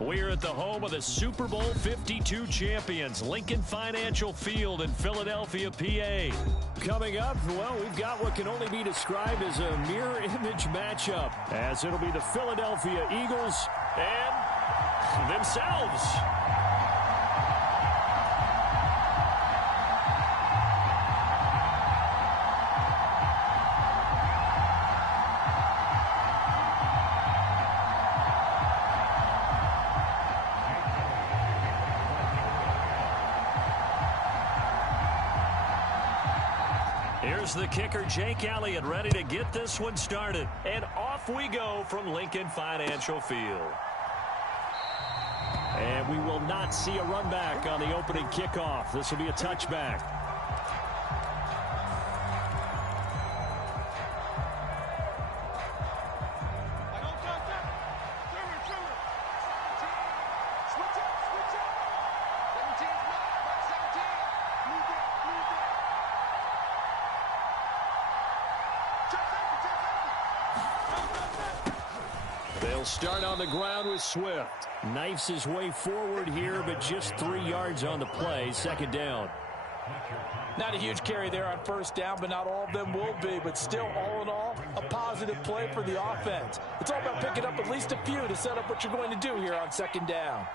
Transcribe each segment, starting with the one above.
We're at the home of the Super Bowl 52 champions, Lincoln Financial Field in Philadelphia, PA. Coming up, well, we've got what can only be described as a mirror image matchup, as it'll be the Philadelphia Eagles and themselves. Here's the kicker, Jake Elliott, ready to get this one started. And off we go from Lincoln Financial Field. And we will not see a run back on the opening kickoff. This will be a touchback. They'll start on the ground with Swift. Knifes his way forward here, but just 3 yards on the play. Second down. Not a huge carry there on first down, but not all of them will be. But still, all in all, a positive play for the offense. It's all about picking up at least a few to set up what you're going to do here on second down.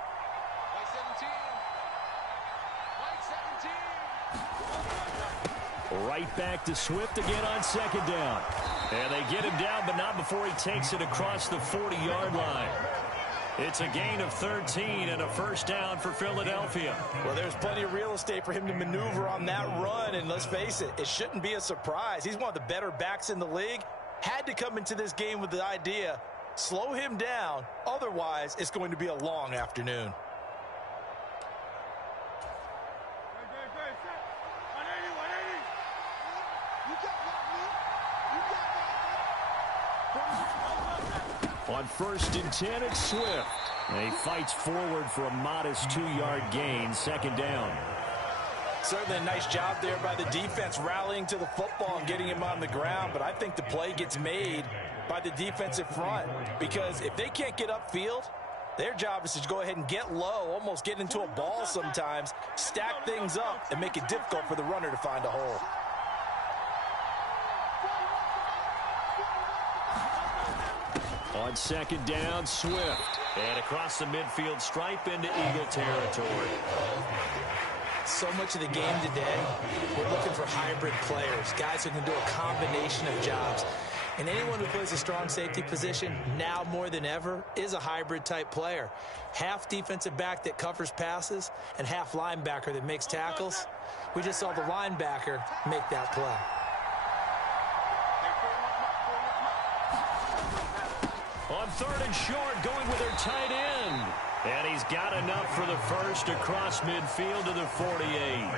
Right back to Swift again on second down. And they get him down, but not before he takes it across the 40-yard line. It's a gain of 13 and a first down for Philadelphia. Well, there's plenty of real estate for him to maneuver on that run, and let's face it, it shouldn't be a surprise. He's one of the better backs in the league. Had to come into this game with the idea, slow him down, otherwise it's going to be a long afternoon. On 1st and 10, it's Swift. And he fights forward for a modest 2-yard gain, second down. Certainly a nice job there by the defense rallying to the football and getting him on the ground, but I think the play gets made by the defensive front because if they can't get upfield, their job is to go ahead and get low, almost get into a ball sometimes, stack things up, and make it difficult for the runner to find a hole. On second down, Swift. And across the midfield stripe into Eagle territory. So much of the game today, we're looking for hybrid players, guys who can do a combination of jobs. And anyone who plays a strong safety position, now more than ever, is a hybrid type player. Half defensive back that covers passes and half linebacker that makes tackles. We just saw the linebacker make that play. On 3rd and short, going with their tight end. And he's got enough for the first across midfield to the 48.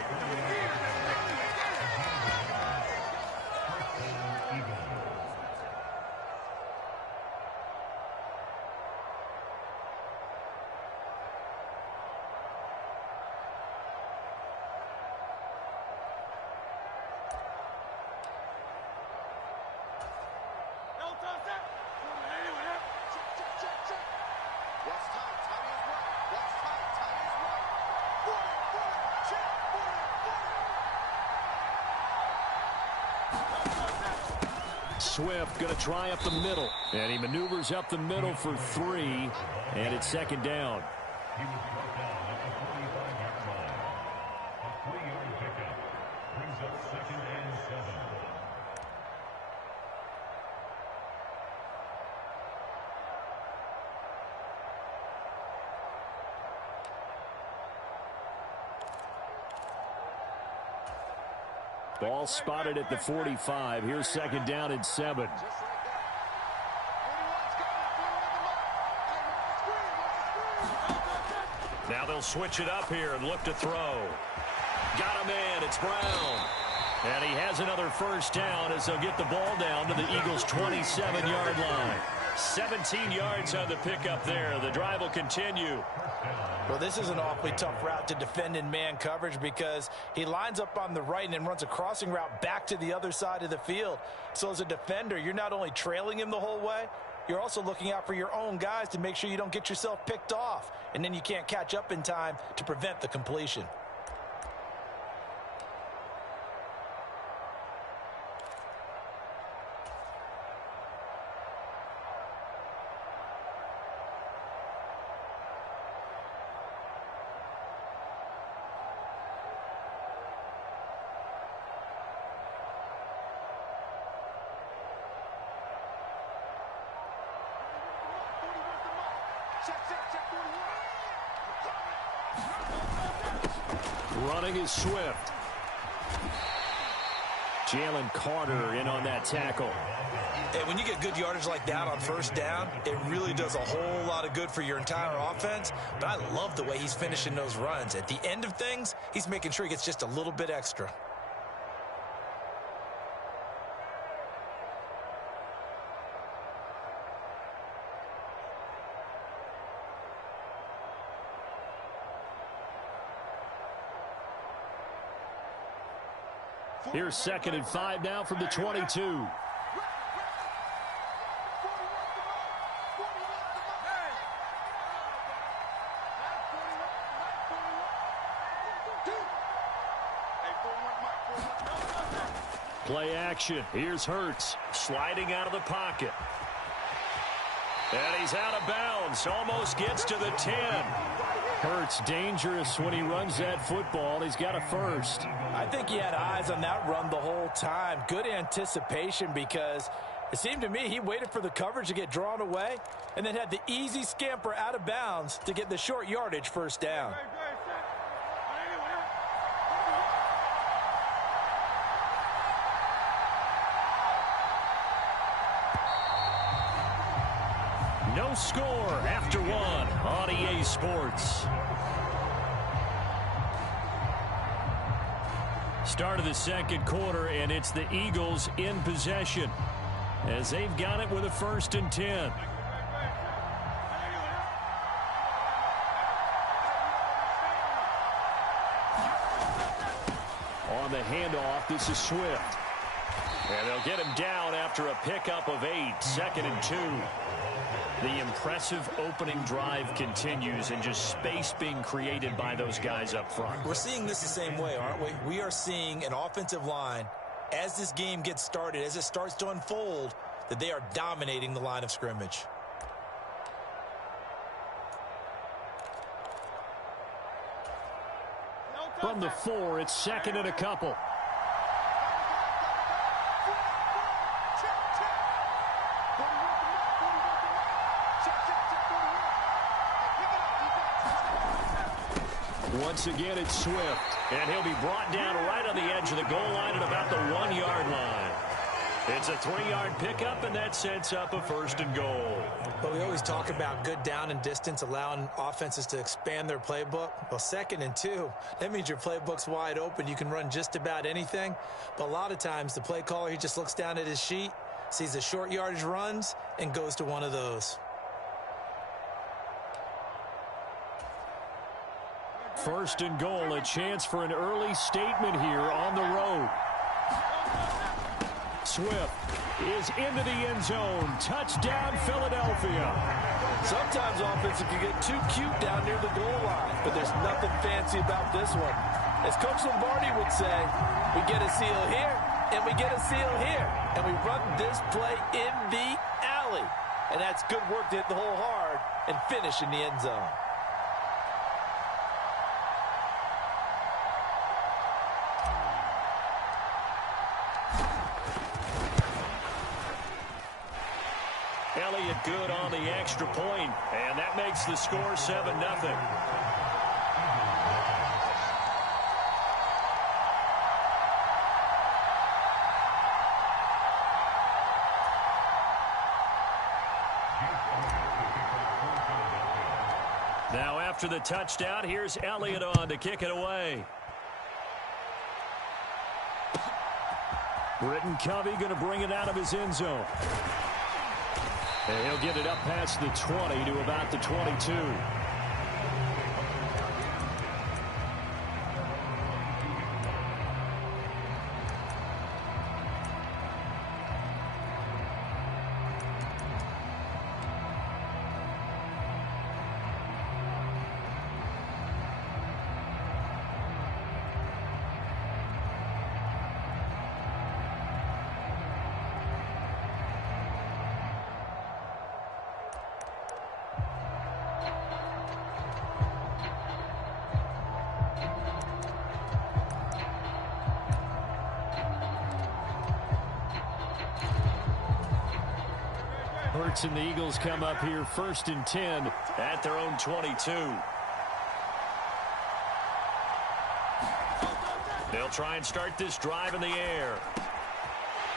Swift going to try up the middle. And he maneuvers up the middle for 3. And it's second down. Ball spotted at the 45. Here's second down and 7. Now they'll switch it up here and look to throw. Got a man. It's Brown. And he has another first down as they'll get the ball down to the Eagles' 27-yard line. 17 yards on the pickup there. The drive will continue. Well, this is an awfully tough route to defend in man coverage because he lines up on the right and then runs a crossing route back to the other side of the field. So as a defender, you're not only trailing him the whole way, you're also looking out for your own guys to make sure you don't get yourself picked off, and then you can't catch up in time to prevent the completion. Running is Swift. Jalen Carter in on that tackle. And when you get good yardage like that on first down, it really does a whole lot of good for your entire offense. But I love the way he's finishing those runs. At the end of things, he's making sure he gets just a little bit extra. Here's 2nd and 5 now from the 22. Play action. Here's Hurts sliding out of the pocket. And he's out of bounds. Almost gets to the 10. Hurts dangerous when he runs that football. He's got a first. I think he had eyes on that run the whole time. Good anticipation, because it seemed to me he waited for the coverage to get drawn away and then had the easy scamper out of bounds to get the short yardage first down. No score after one on EA Sports. Start of the second quarter, and it's the Eagles in possession as they've got it with a 1st and 10. On the handoff, this is Swift. And they'll get him down after a pickup of 8, 2nd and 2. The impressive opening drive continues, and just space being created by those guys up front. We're seeing this the same way, aren't we? We are seeing an offensive line, as this game gets started, as it starts to unfold, that they are dominating the line of scrimmage. From the 4, it's 2nd and a couple. Once again, it's Swift, and he'll be brought down right on the edge of the goal line at about the 1-yard line. It's a 3-yard pickup, and that sets up a 1st and goal. But we always talk about good down and distance, allowing offenses to expand their playbook. Well, 2nd and 2, that means your playbook's wide open. You can run just about anything. But a lot of times, the play caller, he just looks down at his sheet, sees the short yardage runs, and goes to one of those. 1st and goal, a chance for an early statement here on the road. Swift is into the end zone. Touchdown, Philadelphia. Sometimes offenses can get too cute down near the goal line, but there's nothing fancy about this one. As Coach Lombardi would say, we get a seal here, and we get a seal here, and we run this play in the alley. And that's good work to hit the hole hard and finish in the end zone. Elliott good on the extra point, and that makes the score 7-0. Now after the touchdown, here's Elliott on to kick it away. Britton Covey going to bring it out of his end zone. And he'll get it up past the 20 to about the 22. Hurts and the Eagles come up here 1st and 10 at their own 22. They'll try and start this drive in the air.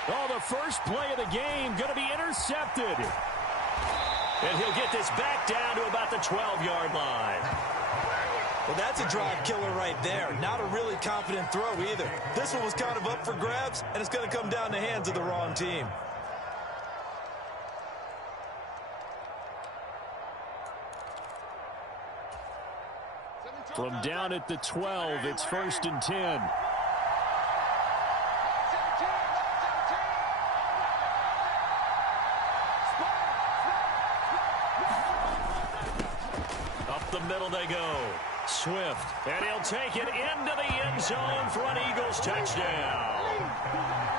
Oh, the first play of the game going to be intercepted. And he'll get this back down to about the 12-yard line. Well, that's a drive killer right there. Not a really confident throw either. This one was kind of up for grabs, and it's going to come down the hands of the wrong team. From down at the 12, it's 1st and 10. Up the middle they go. Swift, and he'll take it into the end zone for an Eagles touchdown.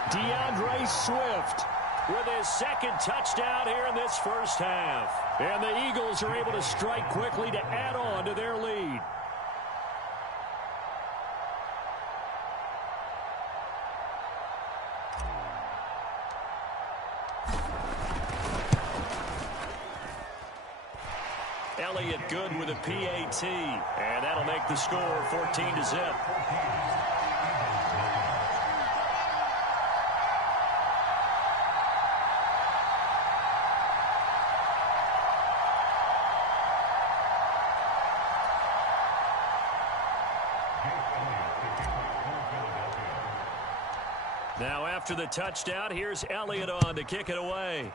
DeAndre Swift with his second touchdown here in this first half. And the Eagles are able to strike quickly to add on to their lead. Elliott good with a PAT, and that'll make the score 14-0. Now after the touchdown, here's Elliott on to kick it away.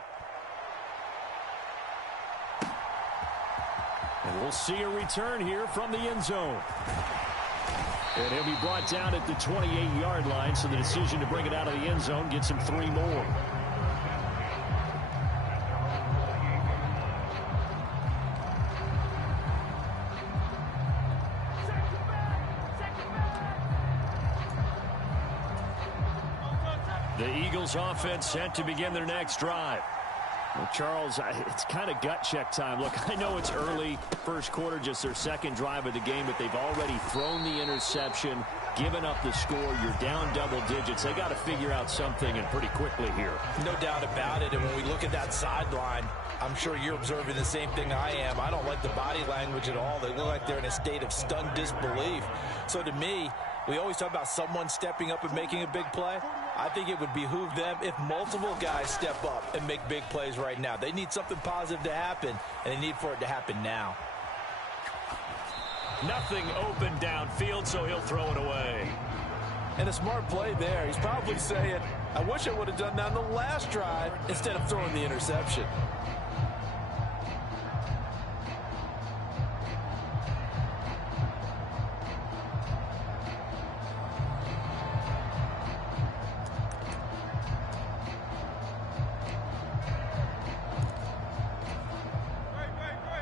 And we'll see a return here from the end zone. And he'll be brought down at the 28-yard line, so the decision to bring it out of the end zone gets him 3 more. The Eagles offense set to begin their next drive. Well, Charles, it's kind of gut check time. Look, I know it's early, first quarter, just their second drive of the game, but they've already thrown the interception, given up the score. You're down double digits. They got to figure out something, and pretty quickly here. No doubt about it. And when we look at that sideline, I'm sure you're observing the same thing I am. I don't like the body language at all. They look like they're in a state of stunned disbelief. So to me, we always talk about someone stepping up and making a big play. I think it would behoove them if multiple guys step up and make big plays right now. They need something positive to happen, and they need for it to happen now. Nothing open downfield, so he'll throw it away. And a smart play there. He's probably saying, I wish I would have done that on the last drive instead of throwing the interception.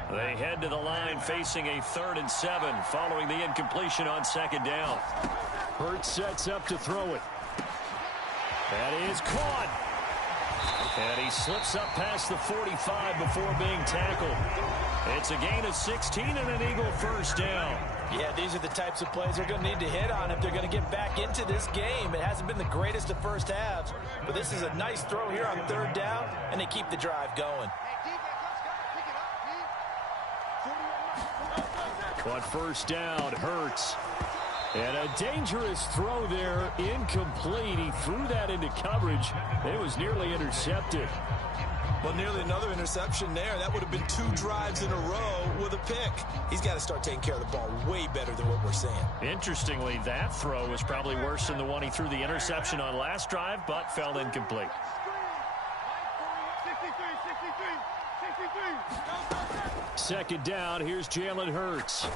They head to the line facing a 3rd and 7 following the incompletion on 2nd down. Hurts sets up to throw it. That is caught. And he slips up past the 45 before being tackled. It's a gain of 16 and an Eagle first down. Yeah, these are the types of plays they're going to need to hit on if they're going to get back into this game. It hasn't been the greatest of first halves, but this is a nice throw here on 3rd down, and they keep the drive going. But first down, Hurts. And a dangerous throw there, incomplete. He threw that into coverage. It was nearly intercepted. Well, nearly another interception there. That would have been 2 drives in a row with a pick. He's got to start taking care of the ball way better than what we're seeing. Interestingly, that throw was probably worse than the one he threw the interception on last drive, but fell incomplete. 2nd down, here's Jalen Hurts.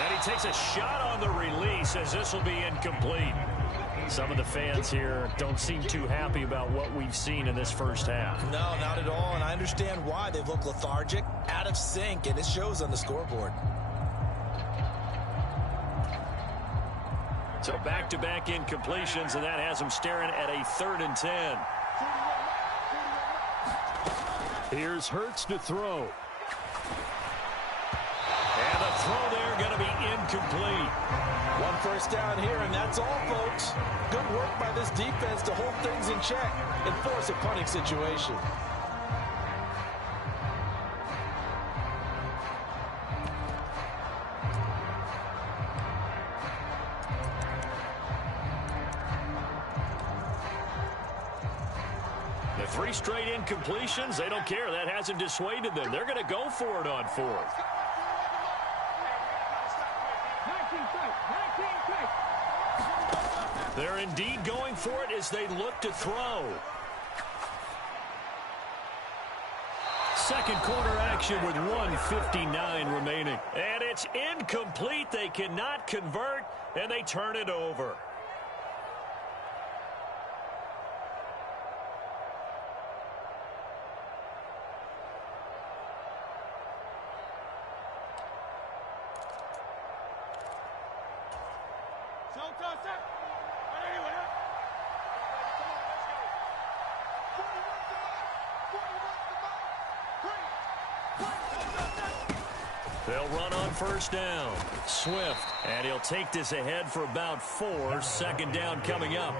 And he takes a shot on the release as this will be incomplete. Some of the fans here don't seem too happy about what we've seen in this first half. No, not at all, and I understand why. They look lethargic, out of sync, and it shows on the scoreboard. So back-to-back incompletions, and that has them staring at a 3rd and 10. Here's Hurts to throw. And the throw there going to be incomplete. One first down here, and that's all, folks. Good work by this defense to hold things in check and force a punting situation. The 3 straight incompletions, they don't care. That hasn't dissuaded them. They're going to go for it on 4th. They're indeed going for it as they look to throw. Second quarter action with 1:59 remaining. And it's incomplete. They cannot convert, and they turn it over. They'll run on first down. Swift, and he'll take this ahead for about 4. Second down coming up.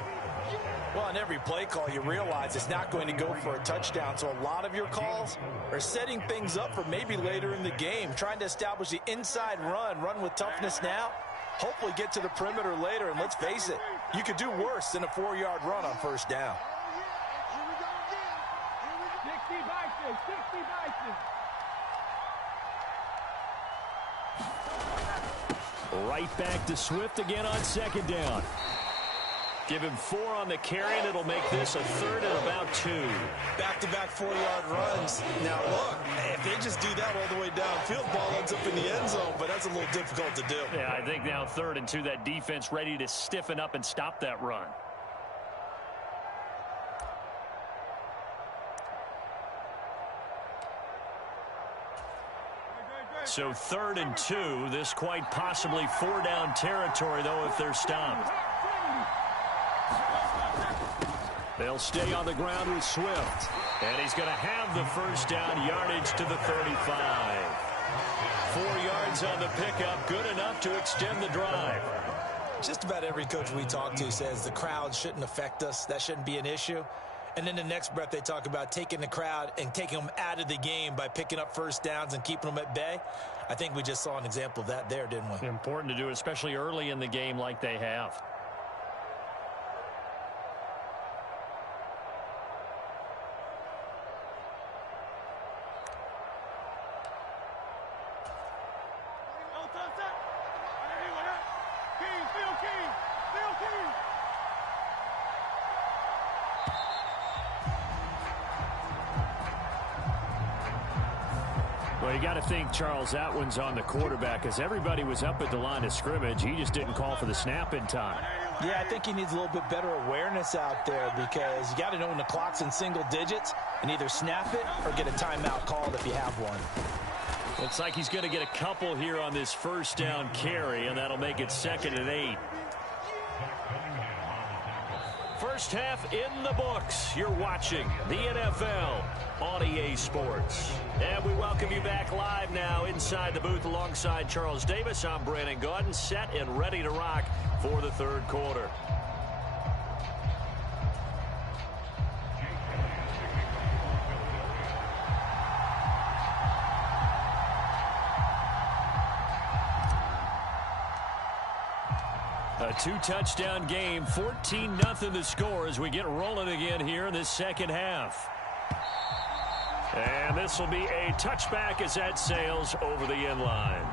Well, on every play call, you realize it's not going to go for a touchdown. So a lot of your calls are setting things up for maybe later in the game, trying to establish the inside run with toughness now, hopefully get to the perimeter later. And let's face it, you could do worse than a 4-yard run on first down. 60 Bison, 60 Bison. Right back to Swift again on second down. Give him 4 on the carry, and it'll make this a 3rd and about 2. Back-to-back 4-yard runs. Now, look, if they just do that all the way downfield, ball ends up in the end zone, but that's a little difficult to do. Yeah, I think now 3rd and 2, that defense ready to stiffen up and stop that run. So 3rd and 2, this quite possibly 4-down territory, though, if they're stopped. They'll stay on the ground with Swift. And he's going to have the first down, yardage to the 35. 4 yards on the pickup, good enough to extend the drive. Just about every coach we talk to says the crowd shouldn't affect us. That shouldn't be an issue. And then the next breath they talk about taking the crowd and taking them out of the game by picking up first downs and keeping them at bay. I think we just saw an example of that there, didn't we? Important to do, especially early in the game like they have. Well, you got to think, Charles, that one's on the quarterback because everybody was up at the line of scrimmage. He just didn't call for the snap in time. Yeah, I think he needs a little bit better awareness out there because you got to know when the clock's in single digits and either snap it or get a timeout called if you have one. Looks like he's going to get a couple here on this first down carry, and that'll make it 2nd and 8. First half in the books. You're watching the NFL on EA Sports. And we welcome you back live now inside the booth alongside Charles Davis. I'm Brandon Gaudin, set and ready to rock for the 3rd quarter. A 2-touchdown game, 14-0 the score as we get rolling again here in this second half. And this will be a touchback as that sails over the end line.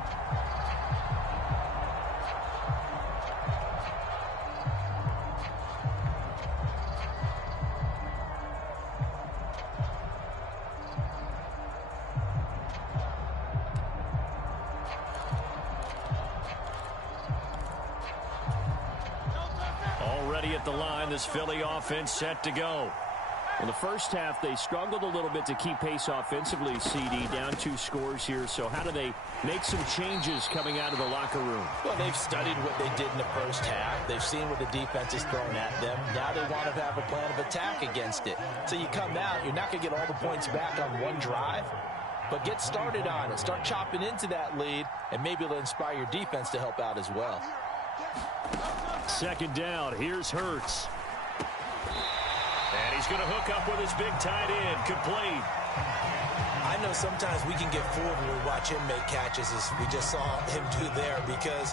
Already at the line, this Philly offense set to go. In the first half, they struggled a little bit to keep pace offensively, CD, down 2 scores here. So how do they make some changes coming out of the locker room? Well, they've studied what they did in the first half. They've seen what the defense is throwing at them. Now they want to have a plan of attack against it. So you come out, you're not going to get all the points back on one drive. but get started on it. Start chopping into that lead, and maybe it'll inspire your defense to help out as well. Second down. Here's Hurts. And he's going to hook up with his big tight end. Complete. I know sometimes we can get fooled when we watch him make catches, as we just saw him do there, because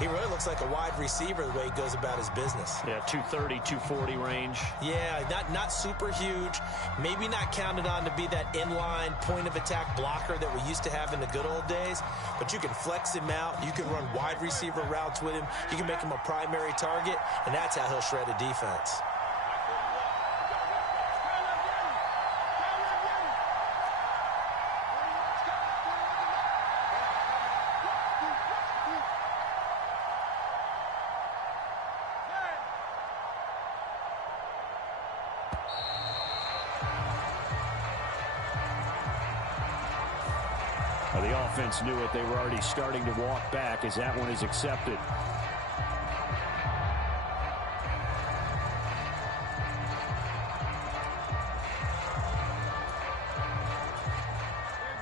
he really looks like a wide receiver the way he goes about his business. Yeah, 230, 240 range. Yeah, not super huge. Maybe not counted on to be that inline point-of-attack blocker that we used to have in the good old days, but you can flex him out. You can run wide receiver routes with him. You can make him a primary target, and that's how he'll shred a defense. The offense knew it. They were already starting to walk back as that one is accepted.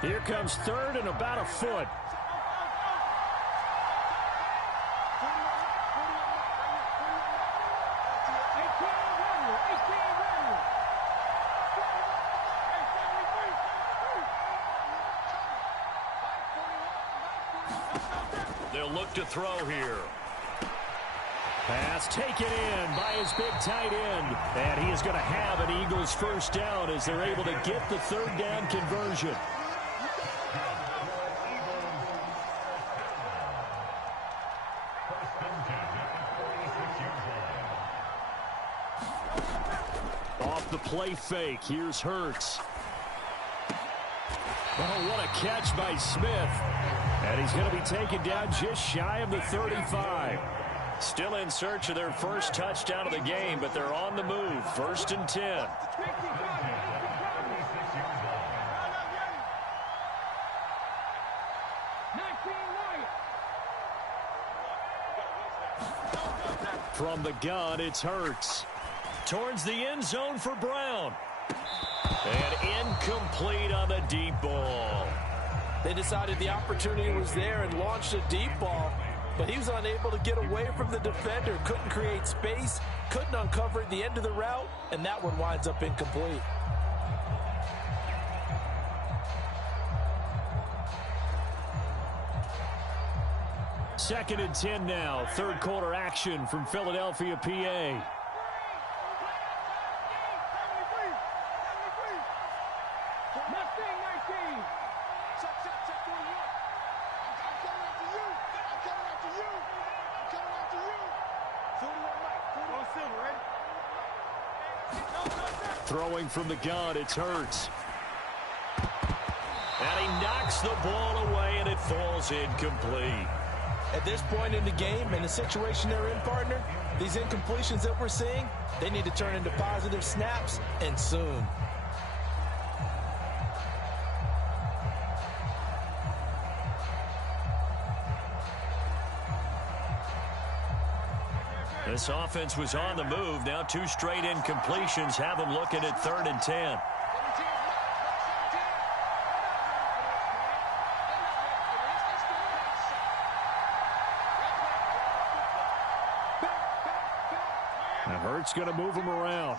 Here comes third and about a foot. They'll look to throw here. Pass taken in by his big tight end. And he is going to have an Eagles first down as they're able to get the third down conversion. Off the play fake. Here's Hurts. Oh, what a catch by Smith. And he's going to be taken down just shy of the 35. Still in search of their first touchdown of the game, but they're on the move. First and 10. From the gun, it's Hurts. Towards the end zone for Brown. And incomplete on the deep ball. They decided the opportunity was there and launched a deep ball, but he was unable to get away from the defender, couldn't create space, couldn't uncover at the end of the route, and that one winds up incomplete. Second and 10 now. Third quarter action from Philadelphia, PA. Throwing from the gun, it's Hurts. And he knocks the ball away, and it falls incomplete. At this point in the game, and the situation they're in, partner, these incompletions that we're seeing, they need to turn into positive snaps, and soon. This offense was on the move. Now two straight incompletions have them looking at third and 10. Now Hurts going to move him around.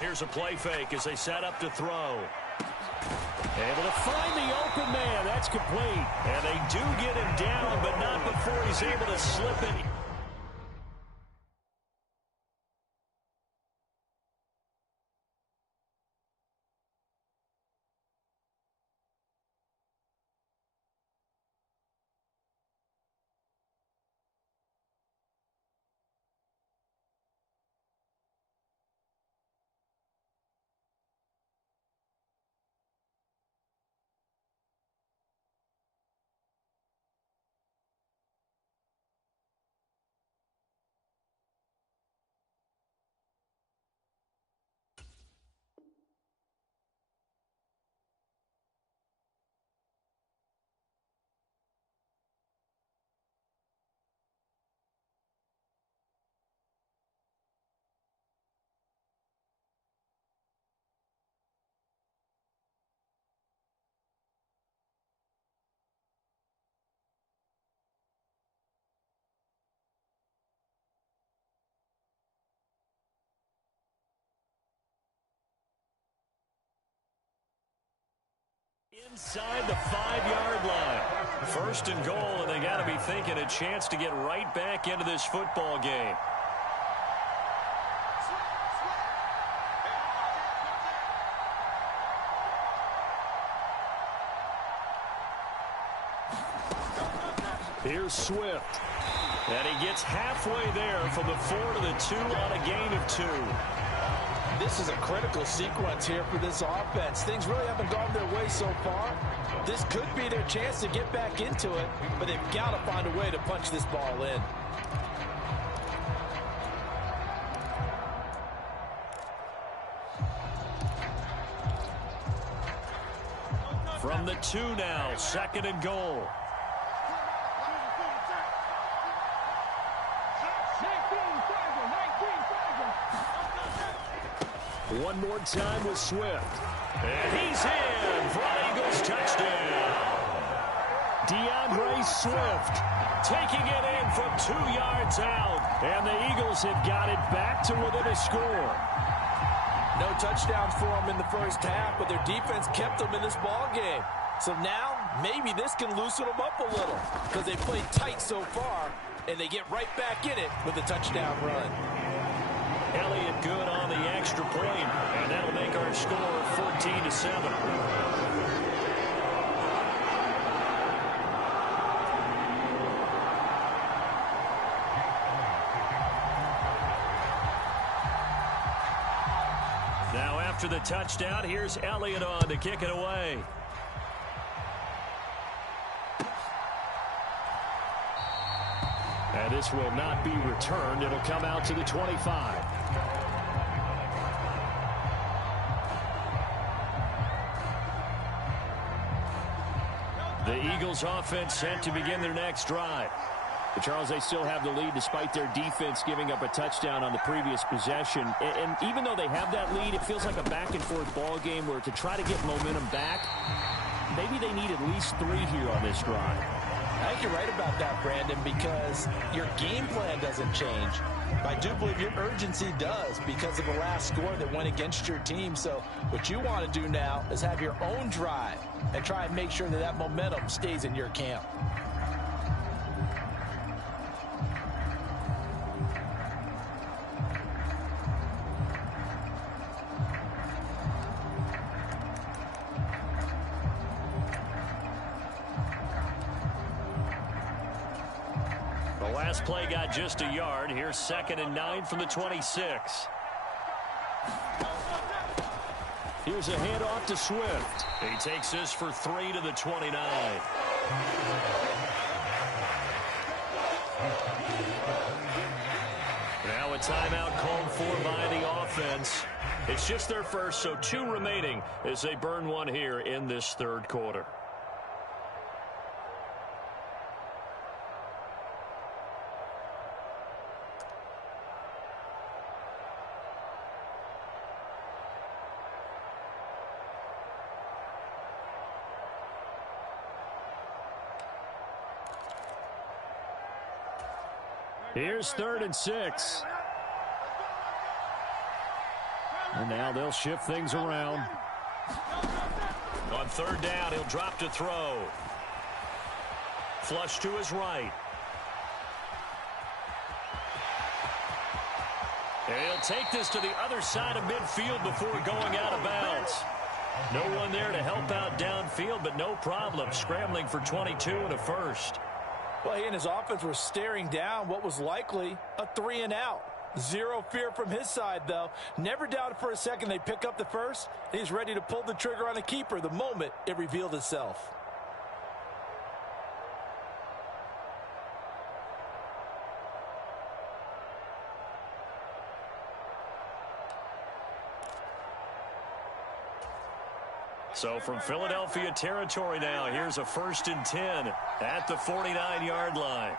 Here's a play fake as they set up to throw. Able to find the open man. That's complete. And they do get him down, but not before he's able to slip it. Inside the 5-yard line. First and goal, and they got to be thinking a chance to get right back into this football game. Here's Swift. And he gets halfway there from the 4 to the 2 on a gain of 2. This is a critical sequence here for this offense. Things really haven't gone their way so far. This could be their chance to get back into it, but they've got to find a way to punch this ball in. From the 2 now, 2nd and goal. One more time with Swift. And he's in for an Eagles touchdown. DeAndre Swift taking it in from 2 yards out. And the Eagles have got it back to within a score. No touchdowns for them in the first half, but their defense kept them in this ball game. So now maybe this can loosen them up a little because they played tight so far, and they get right back in it with a touchdown run. Elliott good on the extra point, and that'll make our score 14-7. Now after the touchdown, here's Elliott on to kick it away. And this will not be returned. It'll come out to the 25. The Eagles offense set to begin their next drive. But Charles, they still have the lead despite their defense giving up a touchdown on the previous possession. And even though they have that lead, it feels like a back-and-forth ball game where to try to get momentum back, maybe they need at least 3 here on this drive. I think you're right about that, Brandon, because your game plan doesn't change. I do believe your urgency does because of the last score that went against your team. So what you want to do now is have your own drive and try and make sure that that momentum stays in your camp. Last play got just a yard. Here's 2nd and 9 from the 26. Here's a handoff to Swift. He takes this for 3 to the 29. Now a timeout called for by the offense. It's just their first, so 2 remaining as they burn one here in this 3rd quarter. Here's 3rd and 6. And now they'll shift things around. On 3rd down, he'll drop to throw. Flush to his right. And he'll take this to the other side of midfield before going out of bounds. No one there to help out downfield, but no problem. Scrambling for 22 and a first. Well, he and his offense were staring down what was likely a 3 and out. Zero fear from his side, though. Never doubted for a second they'd pick up the first. He's ready to pull the trigger on a keeper the moment it revealed itself. So from Philadelphia territory now, here's a 1st and 10 at the 49-yard line.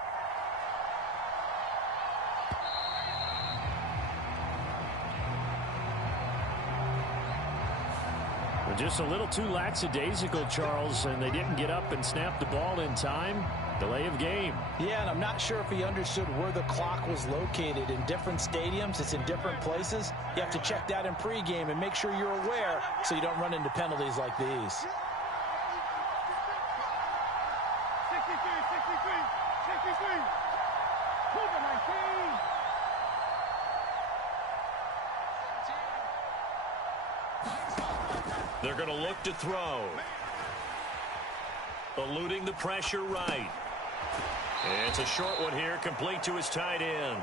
Just a little too lackadaisical, Charles, and they didn't get up and snap the ball in time. Delay of game. Yeah, and I'm not sure if he understood where the clock was located. In different stadiums, it's in different places. You have to check that in pregame and make sure you're aware so you don't run into penalties like these. 73. Cougar 19. They're going to look to throw. Eluding the pressure right. It's a short one here, complete to his tight end.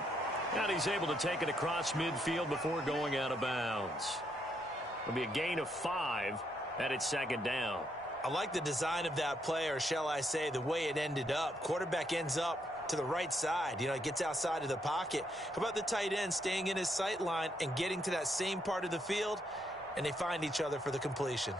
And he's able to take it across midfield before going out of bounds. It'll be a gain of 5, and it's second down. I like the design of that play, or shall I say the way it ended up. Quarterback ends up to the right side. It gets outside of the pocket. How about the tight end staying in his sight line and getting to that same part of the field, and they find each other for the completion.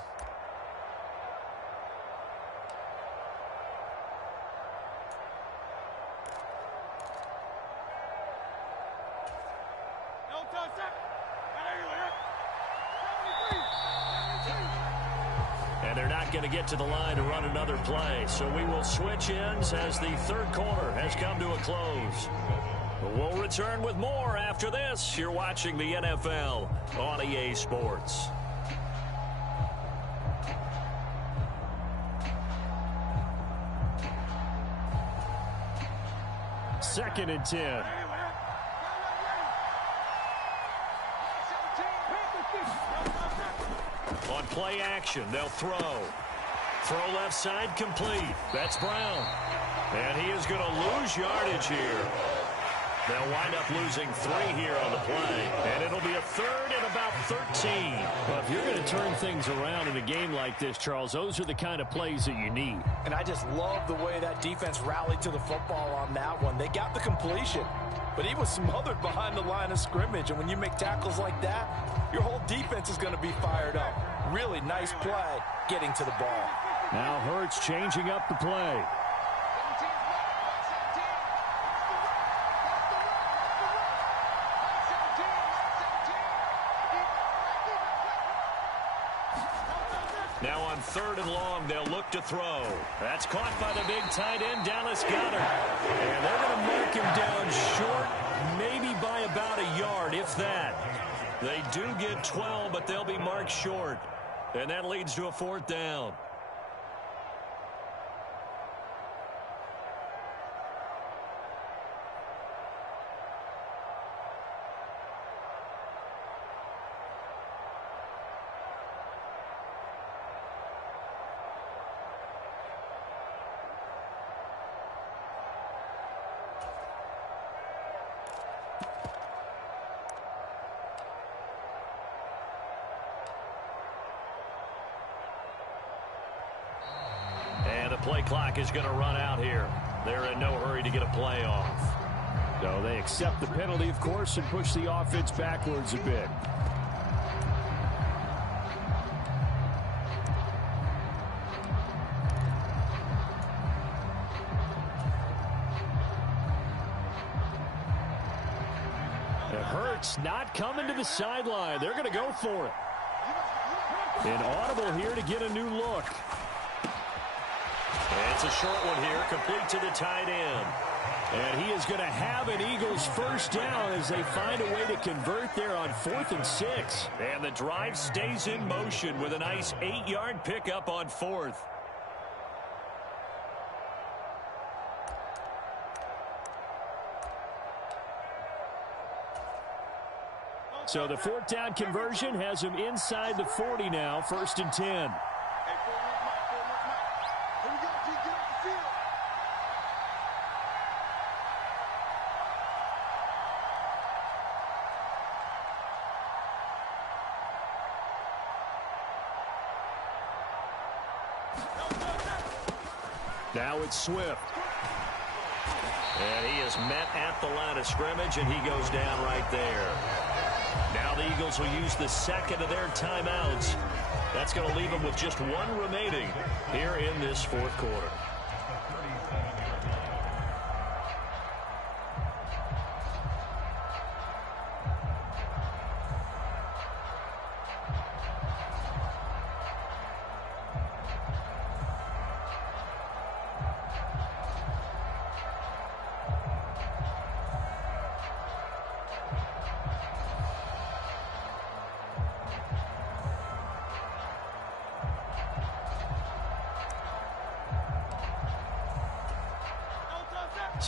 And they're not going to get to the line to run another play. So we will switch ends as the third quarter has come to a close. We'll return with more after this. You're watching the NFL on EA Sports. Second and 10. On play action, they'll throw. Throw left side complete. That's Brown. And he is going to lose yardage here. They'll wind up losing 3 here on the play. And it'll be a third and about 13. Well, if you're going to turn things around in a game like this, Charles, those are the kind of plays that you need. And I just love the way that defense rallied to the football on that one. They got the completion, but he was smothered behind the line of scrimmage. And when you make tackles like that, your whole defense is going to be fired up. Really nice play getting to the ball. Now Hurts changing up the play. Now on third and long, they'll look to throw. That's caught by the big tight end, Dallas Goedert. And they're going to mark him down short, maybe by about a yard, if that. They do get 12, but they'll be marked short. And that leads to a fourth down. And the play clock is going to run out here. They're in no hurry to get a play off. So they accept the penalty, of course, and push the offense backwards a bit. It hurts, not coming to the sideline. They're going to go for it. An audible here to get a new look. It's a short one here, complete to the tight end. And he is going to have an Eagles first down as they find a way to convert there on 4th and 6. And the drive stays in motion with a nice 8-yard pickup on 4th. So the 4th down conversion has him inside the 40 now, 1st and 10. Now it's Swift. And he is met at the line of scrimmage, and he goes down right there. Now the Eagles will use the second of their timeouts. That's going to leave them with just 1 remaining here in this 4th quarter.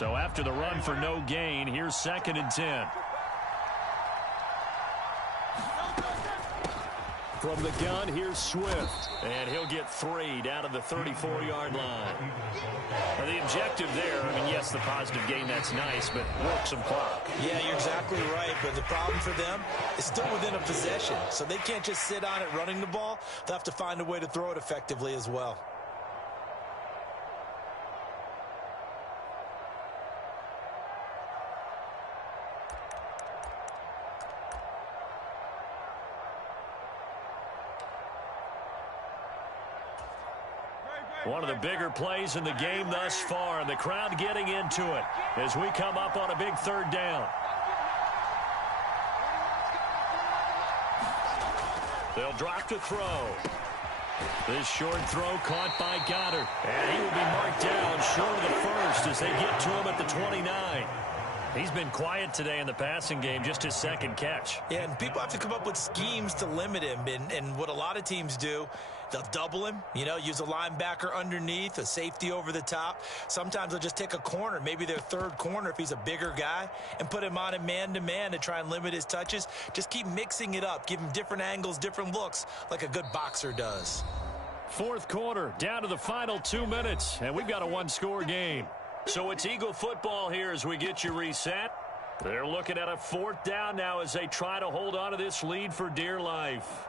So after the run for no gain, here's 2nd and 10. From the gun, here's Swift. And he'll get 3 down to the 34-yard line. Now the objective there, I mean, yes, the positive gain, that's nice, but work some clock. Yeah, you're exactly right. But the problem for them is still within a possession. So they can't just sit on it running the ball. They'll have to find a way to throw it effectively as well. One of the bigger plays in the game thus far, and the crowd getting into it as we come up on a big 3rd down. They'll drop to throw. This short throw caught by Goddard, and he will be marked down short of the first as they get to him at the 29. He's been quiet today in the passing game, just his 2nd catch. Yeah, and people have to come up with schemes to limit him. And what a lot of teams do, they'll double him, use a linebacker underneath, a safety over the top. Sometimes they'll just take a corner, maybe their 3rd corner if he's a bigger guy, and put him on him man-to-man to try and limit his touches. Just keep mixing it up. Give him different angles, different looks, like a good boxer does. 4th quarter, down to the final 2 minutes, and we've got a 1-score game. So it's Eagle football here as we get you reset. They're looking at a 4th down now as they try to hold on to this lead for dear life.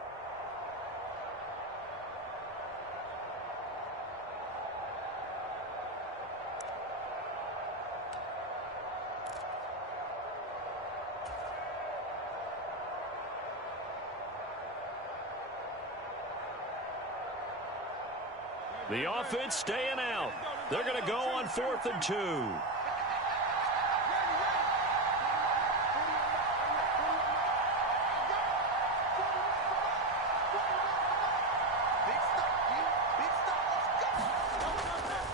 The offense staying out. They're going to go on 4th and 2.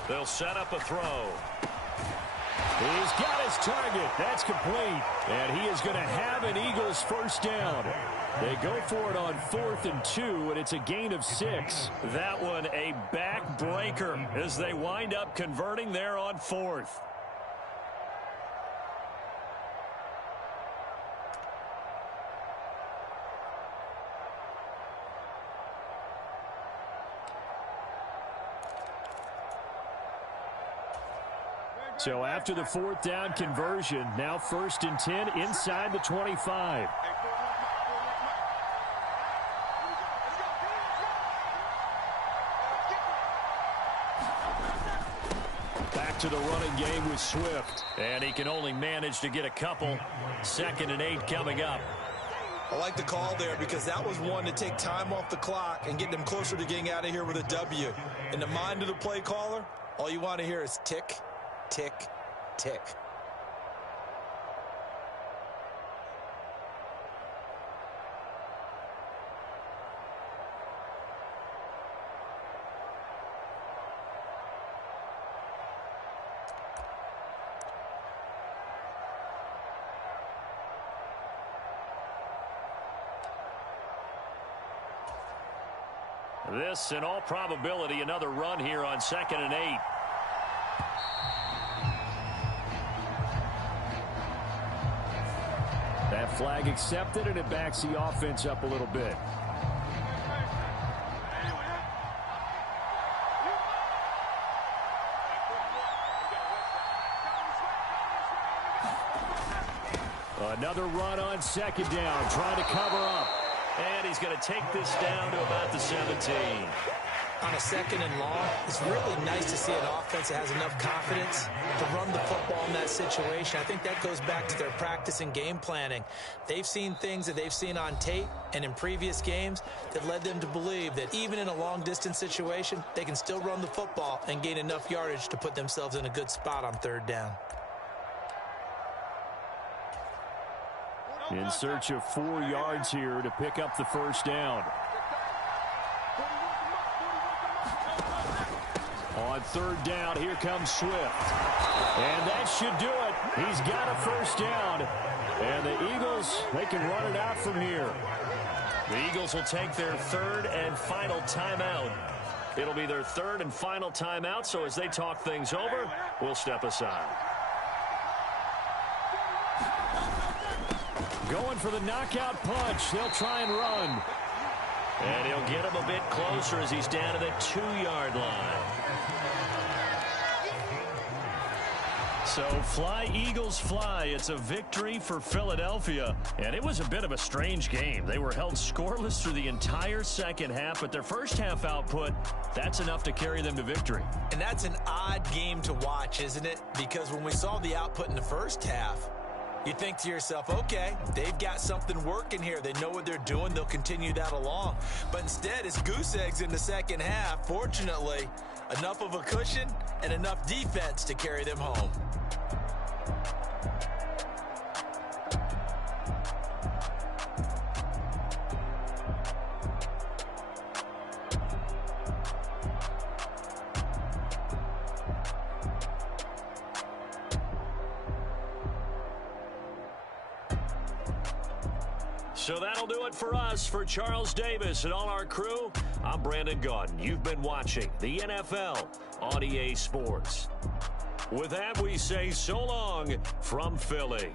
They'll set up a throw. He's got his target. That's complete. And he is going to have an Eagles 1st down. They go for it on 4th and 2, and it's a gain of 6. That one a backbreaker as they wind up converting there on 4th. So after the 4th down conversion, now 1st and 10 inside the 25. Back to the running game with Swift. And he can only manage to get a couple. 2nd and 8 coming up. I like the call there because that was one to take time off the clock and get them closer to getting out of here with a W. In the mind of the play caller, all you want to hear is tick, tick, tick. This, in all probability, another run here on 2nd and 8. That flag accepted, and it backs the offense up a little bit. Another run on 2nd down, trying to cover up. And he's going to take this down to about the 17. On a 2nd and long, it's really nice to see an offense that has enough confidence to run the football in that situation. I think that goes back to their practice and game planning. They've seen things that they've seen on tape and in previous games that led them to believe that even in a long-distance situation, they can still run the football and gain enough yardage to put themselves in a good spot on 3rd down. In search of 4 yards here to pick up the 1st down. On 3rd down, here comes Swift. And that should do it. He's got a 1st down. And the Eagles, they can run it out from here. The Eagles will take their 3rd and final timeout. It'll be their 3rd and final timeout, so as they talk things over, we'll step aside. Going for the knockout punch. They'll try and run. And he'll get him a bit closer as he's down to the 2-yard line. So fly, Eagles, fly. It's a victory for Philadelphia. And it was a bit of a strange game. They were held scoreless through the entire second half, but their first half output, that's enough to carry them to victory. And that's an odd game to watch, isn't it? Because when we saw the output in the first half, you think to yourself, okay, they've got something working here. They know what they're doing. They'll continue that along. But instead, it's goose eggs in the second half. Fortunately, enough of a cushion and enough defense to carry them home. So that'll do it for us. For Charles Davis and all our crew, I'm Brandon Gaudin. You've been watching the NFL on EA Sports. With that, we say so long from Philly.